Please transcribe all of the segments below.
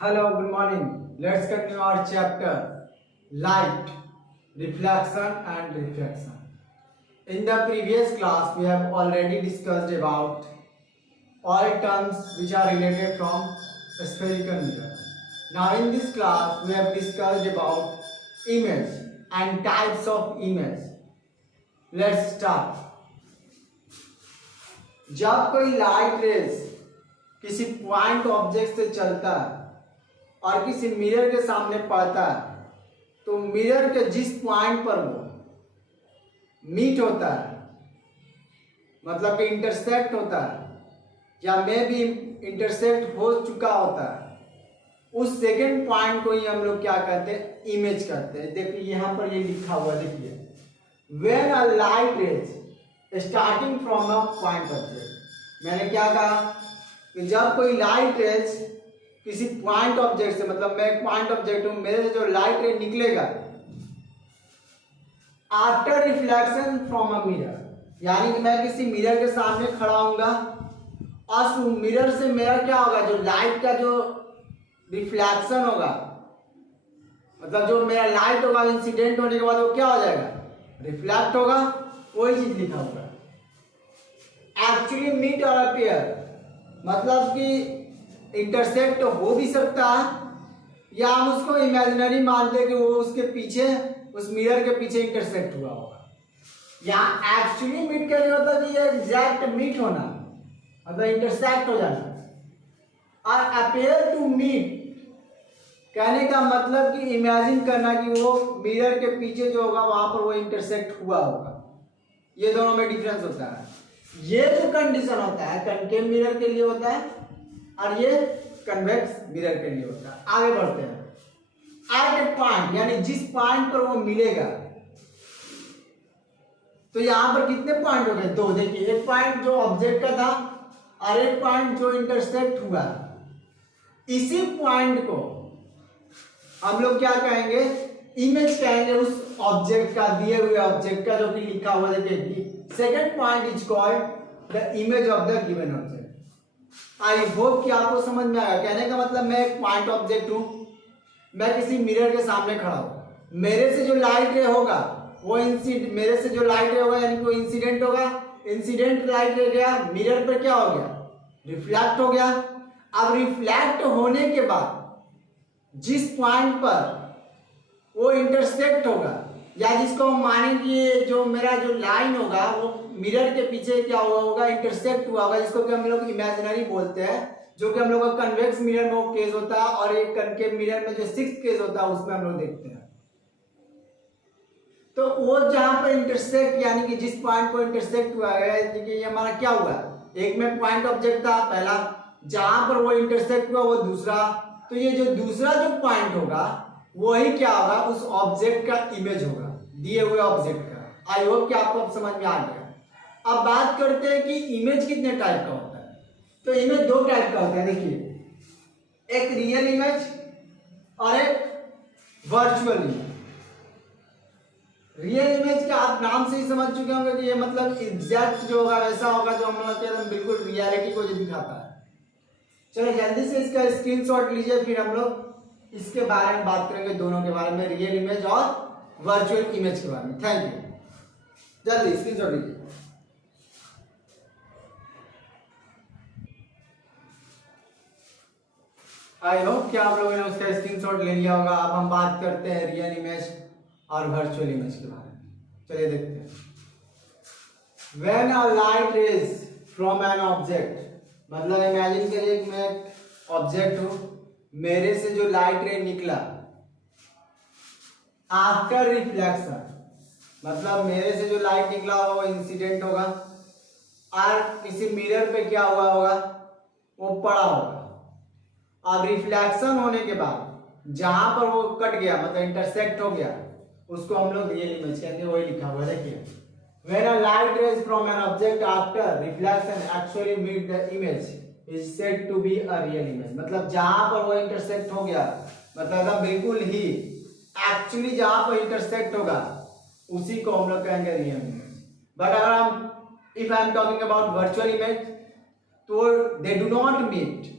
Hello, good morning. Let's continue our chapter Light, Reflection and Refraction. In the previous class, we have already discussed about all terms which are related from spherical mirror. Now in this class, we have discussed about image and types of image. Let's start. जब कोई light rays किसी point object से चलता है और किसी mirror के सामने पड़ता है तो मिरर के जिस पॉइंट पर वो मीट होता है मतलब कि इंटरसेक्ट होता है या मे भी इंटरसेक्ट हो चुका होता है उस सेकेंड पॉइंट को ही हम लोग क्या कहते हैं, इमेज कहते हैं। देखिए यहाँ पर ये लिखा हुआ, देखिए when a light rays starting from a point object. मैंने क्या कहा कि जब कोई लाइट रेज किसी पॉइंट ऑब्जेक्ट से, मतलब मैं एक पॉइंट ऑब्जेक्ट हूं, मेरे से जो लाइट रे निकलेगा after reflection from a mirror, यानी कि मैं किसी मिरर के सामने खड़ा हूंगा और उस मिरर से मेरा क्या होगा, जो लाइट का जो रिफ्लेक्शन होगा, मतलब जो मेरा लाइट होगा इंसिडेंट होने के बाद वो क्या हो जाएगा, रिफ्लेक्ट होगा। वही चीज लिखा होगा एक्चुअली मीट और अपीयर, मतलब कि इंटरसेक्ट हो भी सकता है या हम उसको इमेजिनरी मानते हैं कि वो उसके पीछे, उस मिरर के पीछे इंटरसेक्ट हुआ होगा। यहाँ एक्चुअली मीट का नहीं होता कि ये एग्जैक्ट मीट होना, मतलब इंटरसेक्ट हो जाना। और अपीयर टू मीट कहने का मतलब कि इमेजिन करना कि वो मिरर के पीछे जो होगा वहां पर वो इंटरसेक्ट हुआ होगा। ये दोनों में डिफरेंस होता है। ये जो कंडीशन होता है कनकेव मिरर के लिए होता है और ये कन्वेक्स मिरर के लिए होता है। आगे बढ़ते हैं। एट ए पॉइंट, यानी जिस पॉइंट पर वो मिलेगा, तो यहां पर कितने पॉइंट हो गए, दो। देखिए एक पॉइंट जो ऑब्जेक्ट का था और एक पॉइंट जो इंटरसेक्ट हुआ। इसी पॉइंट को हम लोग क्या कहेंगे, इमेज कहेंगे उस ऑब्जेक्ट का, दिए हुए ऑब्जेक्ट का, जो कि लिखा हुआ है। देखिए second point is called the image of the given object. I hope कि आपको समझ में आया। कहने का मतलब मैं एक पॉइंट ऑब्जेक्ट हूं, मैं किसी मिरर के सामने खड़ा हूं, मेरे से जो लाइट रे होगा वो मेरे से जो लाइट रे होगा यानी कोई इंसिडेंट होगा, इंसिडेंट लाइट रे गया मिरर पर, क्या हो गया, रिफ्लेक्ट हो गया। अब रिफ्लेक्ट होने के बाद जिस पॉइंट पर वो इंटरसेक्ट होगा, या जिसको हम माने कि जो मेरा जो लाइन होगा वो मिरर के पीछे क्या हुआ होगा, इंटरसेक्ट हुआ होगा, जिसको कि हम लोग इमेजिनरी बोलते हैं, जो कि हम लोग का कन्वेक्स मिरर में वो केस होता है और एक कनकेव मिरर में जो सिक्स्थ केस होता है उसमें हम लोग देखते हैं। तो वो जहां पर इंटरसेक्ट, यानी कि जिस पॉइंट को इंटरसेक्ट हुआ है, ये हमारा क्या हुआ, एक में पॉइंट ऑब्जेक्ट था पहला, जहां पर वो इंटरसेक्ट हुआ वो दूसरा। तो ये जो दूसरा जो पॉइंट होगा वही क्या होगा, उस ऑब्जेक्ट का इमेज होगा, दिए हुए ऑब्जेक्ट का। आई होप कि आपको अब समझ में आ गया। अब बात करते हैं कि इमेज कितने टाइप का होता है। तो इमेज दो टाइप का होता है। देखिए एक रियल इमेज और एक वर्चुअल इमेज। रियल इमेज का आप नाम से ही समझ चुके होंगे कि ये मतलब एग्जैक्ट जो होगा वैसा होगा जो हम लोग एकदम बिल्कुल रियलिटी को जो दिखाता है। चलो जल्दी से इसका स्क्रीनशॉट लीजिए, फिर हम लोग इसके बारे में बात करेंगे, दोनों के बारे में, रियल इमेज और वर्चुअल इमेज के बारे में। Thank you. जल्दी स्क्रीनशॉट लीजिए। आई होप कि आप लोगों ने उसका स्क्रीनशॉट ले लिया होगा। अब हम बात करते हैं रियल इमेज और वर्चुअल इमेज के बारे में। चलिए देखते हैं। When a light rays from an object, मतलब इमेजिन करिए कि मैं एक ऑब्जेक्ट हूं, मेरे से जो लाइट रे निकला आफ्टर रिफ्लेक्शन, मतलब मेरे से जो लाइट निकला होगा वो इंसिडेंट होगा और किसी मिरर पे क्या हुआ होगा, वो पड़ा होगा। अब रिफ्लेक्शन होने के बाद जहां पर वो कट गया, मतलब इंटरसेक्ट हो गया, उसको हम लोग रियल इमेज कहते हैं। वही लिखा हुआ है, देखिए when a light rays from an object after reflection actually meet the image is said to be a real image। मतलब जहां पर वो इंटरसेक्ट हो गया, मतलब बिल्कुल ही एक्चुअली जहां पर इंटरसेक्ट होगा उसी को हम लोग कहेंगे रियल इमेज। बट अगर हम if I am talking about virtual image, तो they do not meet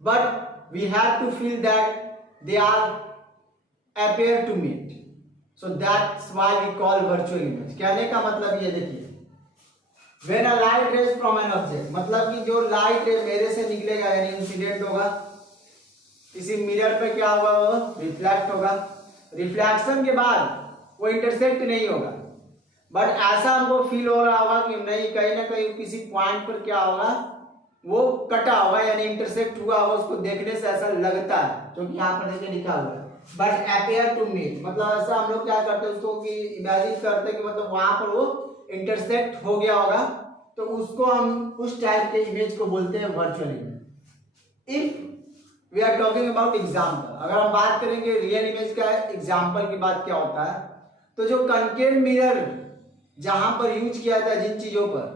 but we have to feel that they are appear to meet, so that's why we call virtual image. कहने का मतलब ये देखिए, when a light rays from an object, मतलब कि जो light रे मेरे से निकलेगा यानी इंसिडेंट होगा, किसी मिरर पे क्या होगा, वो रिफ्लेक्ट होगा, रिफ्लेक्शन के बाद वो इंटरसेक्ट नहीं होगा, बट ऐसा हमको फील हो रहा होगा कि नहीं, कहीं ना कहीं किसी पॉइंट पर क्या होगा, वो कटा होगा यानी इंटरसेक्ट हुआ होगा, उसको देखने से ऐसा लगता है, जो कि यहाँ पर देखिए लिखा हुआ है, बट अपेयर टू मीट, मतलब ऐसा हम लोग क्या करते हैं उसको कि इमेजिन करते हैं कि मतलब वहां पर वो इंटरसेक्ट हो गया होगा, तो उसको हम उस टाइप के इमेज को बोलते हैं virtual image. If we are talking about example, अगर हम बात करेंगे रियल इमेज का एग्जाम्पल की बात क्या होता है, तो जो कनकेव मिरर जहां पर यूज किया जाता है जिन चीजों पर,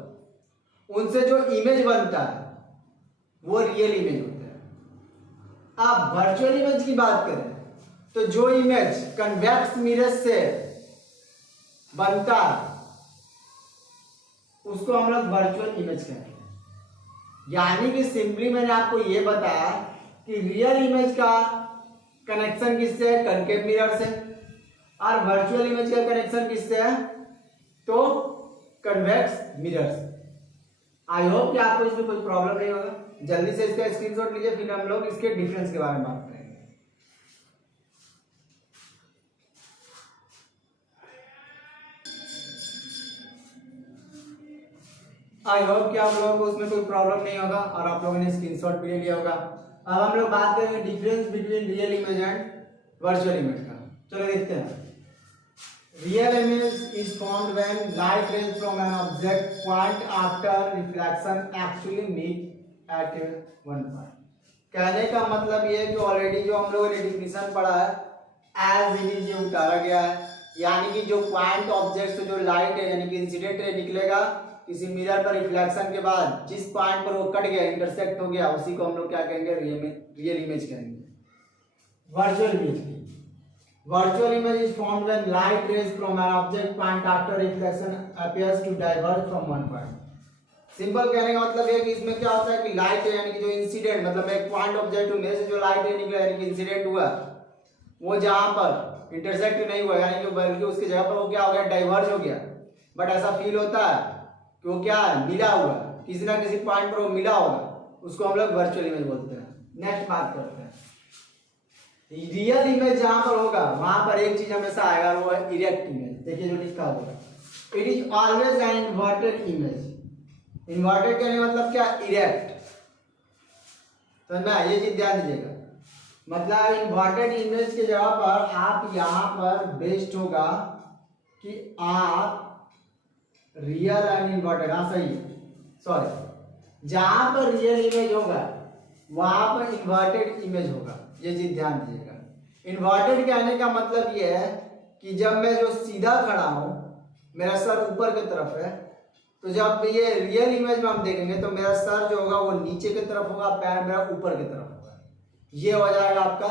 उनसे जो इमेज बनता है वो रियल इमेज होता है। आप वर्चुअल इमेज की बात करें तो जो इमेज कन्वेक्स मिरर से बनता है उसको हम लोग वर्चुअल इमेज कहते हैं। यानी कि सिंपली मैंने आपको यह बताया कि रियल इमेज का कनेक्शन किससे है, कनकेव मिरर से, और वर्चुअल इमेज का कनेक्शन किससे है, तो कन्वेक्स मिरर से। आई होप कि आपको इसमें कोई प्रॉब्लम नहीं होगा। जल्दी से इसका स्क्रीनशॉट लीजिए, फिर हम लोग इसके डिफरेंस के बारे में बात करेंगे। आई होप कि आप लोगों को उसमें कोई प्रॉब्लम नहीं होगा और आप लोगों ने स्क्रीनशॉट भी ले लिया होगा। अब हम लोग बात करेंगे difference between real image and virtual image का। चलो देखते हैं। Real image is formed when light rays from an object point after reflection actually meet at one point. कहने का मतलब ये है कि ऑलरेडी जो हम लोगों ने डेफिनेशन पढ़ा है एज इट इज ये उतारा गया है, यानी कि जो पॉइंट ऑब्जेक्ट से जो लाइट है यानी कि इंसिडेंट रे निकलेगा किसी मिरर पर रिफ्लेक्शन के बाद, जिस पॉइंट पर वो कट गया, इंटरसेक्ट हो गया, उसी को हम लोग क्या कहेंगे, रियल इमेज कहेंगे। वर्चुअल इमेज की virtual image is formed when light rays from an object point after reflection appears to diverge from one point. Simple कहने का मतलब है कि इसमें क्या होता है कि लाइट यानी कि जो इंसिडेंट, मतलब एक पॉइंट ऑब्जेक्ट हूं, मेरे से जो लाइट रे निकला यानी कि इंसिडेंट हुआ, वो जहां पर इंटरसेक्ट नहीं हुआ यानी कि बल्कि उसकी जगह पर वो क्या हो गया, डाइवर्ज हो गया, बट ऐसा फील होता है कि वो क्या मिला हुआ, किसी ना किसी पॉइंट पर वो मिला होगा, उसको हम लोग वर्चुअल इमेज बोलते हैं। नेक्स्ट बात करते हैं रियल इमेज। जहां पर होगा वहां पर एक चीज हमेशा आएगा, वो है इरेक्ट इमेज। देखिए जो लिखा हुआ है, it is always an inverted image. Inverted कहने का मतलब क्या, इरेक्ट। तो ना ये चीज ध्यान दीजिएगा, मतलब इन्वर्टेड इमेज की जगह पर आप यहां पर बेस्ड होगा कि आप रियल एंड इन्वर्टेड, हाँ सही है, सॉरी, जहां पर रियल इमेज होगा वहां पर इन्वर्टेड इमेज होगा। ये चीज ध्यान दीजिएगा। इन्वर्टेड कहने का मतलब ये है कि जब मैं जो सीधा खड़ा हूं, मेरा सर ऊपर की तरफ है, तो जब ये रियल इमेज में हम देखेंगे तो मेरा सर जो होगा वो नीचे की तरफ होगा, पैर मेरा ऊपर की तरफ होगा। ये हो जाएगा आपका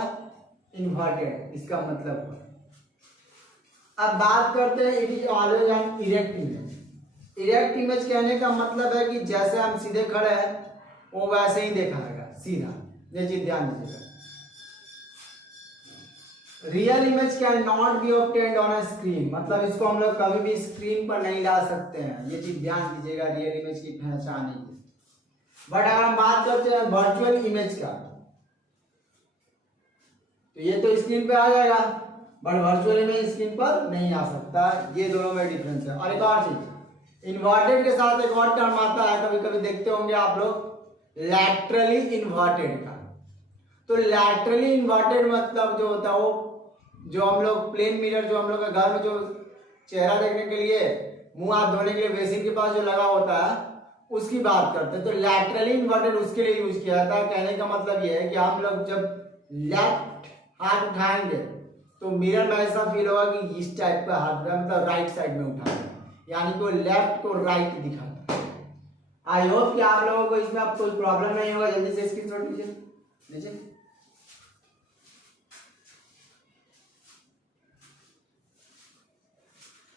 इन्वर्टेड, इसका मतलब हुआ। अब बात करते हैं it is always an erect image. Erect image कहने का मतलब है कि जैसे हम सीधे खड़े हैं वो वैसे ही दिखाएगा सीधा। ये चीज ध्यान दीजिएगा। Real image can not be obtained on a screen, मतलब इसको हम लोग कभी भी स्क्रीन पर नहीं ला सकते हैं। ये चीज ध्यान दीजिएगा रियल इमेज की पहचान है। बट अगर हम बात करते हैं वर्चुअल इमेज का, तो ये तो स्क्रीन पे आ जाएगा, बट वर्चुअल इमेज स्क्रीन पर नहीं आ सकता। ये दोनों में डिफरेंस है। और एक और चीज, इन्वर्टेड के साथ एक और टर्म आता है, कभी कभी देखते होंगे आप लोग, लैटरली इन्वर्टेड का। तो लैटरली इन्वर्टेड मतलब जो होता है वो, जो हम लोग प्लेन मिरर, जो हम लोग के घर में जो चेहरा देखने के लिए, मुंह हाथ धोने के लिए बेसिन के पास जो लगा होता है, उसकी बात करते हैं। तो लैटरली इन्वर्टेड उसके लिए यूज किया जाता है। कहने का मतलब ये है कि हम लोग जब लेफ्ट हाथ उठाएंगे तो मिरर में ऐसा फील होगा कि इस टाइप का हाथ, मतलब राइट साइड में उठा है, यानी कि वो लेफ्ट को राइट दिखाता है। आई होप कि आप लोगों को इसमें अब कोई प्रॉब्लम नहीं होगा। जल्दी से स्क्रीनशॉट लीजिए।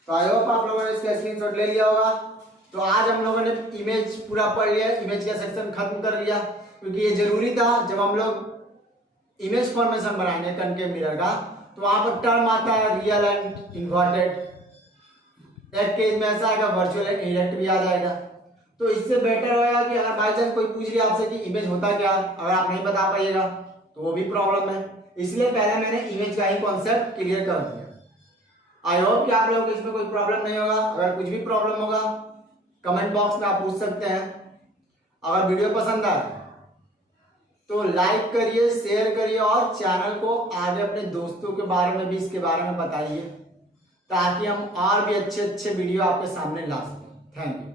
तो आई होप आप लोगों ने इसका स्क्रीनशॉट ले लिया होगा। तो आज हम लोगों ने इमेज पूरा पढ़ लिया, इमेज का सेक्शन खत्म कर लिया, क्योंकि ये जरूरी था। जब हम लोग इमेज फॉर्मेशन बनाएंगे कनकेव मिरर का, तो वहां पर टर्म आता है रियल एंड इन्वर्टेड। एक केस में ऐसा आएगा वर्चुअल एंड इरेक्ट भी आ जाएगा। तो इससे बेटर होगा कि अगर बाई चांस कोई पूछ लिया आपसे कि इमेज होता क्या, अगर आप नहीं बता पाइएगा तो वो भी प्रॉब्लम है। इसलिए पहले मैंने इमेज का ही कॉन्सेप्ट क्लियर कर दिया। आई होप कि आप लोगों को इसमें कोई प्रॉब्लम नहीं होगा। अगर कुछ भी प्रॉब्लम होगा कमेंट बॉक्स में आप पूछ सकते हैं। अगर वीडियो पसंद आए तो लाइक करिए, शेयर करिए और चैनल को आगे अपने दोस्तों के बारे में भी इसके बारे में बताइए, ताकि हम और भी अच्छे अच्छे वीडियो आपके सामने ला सकें। Thank you.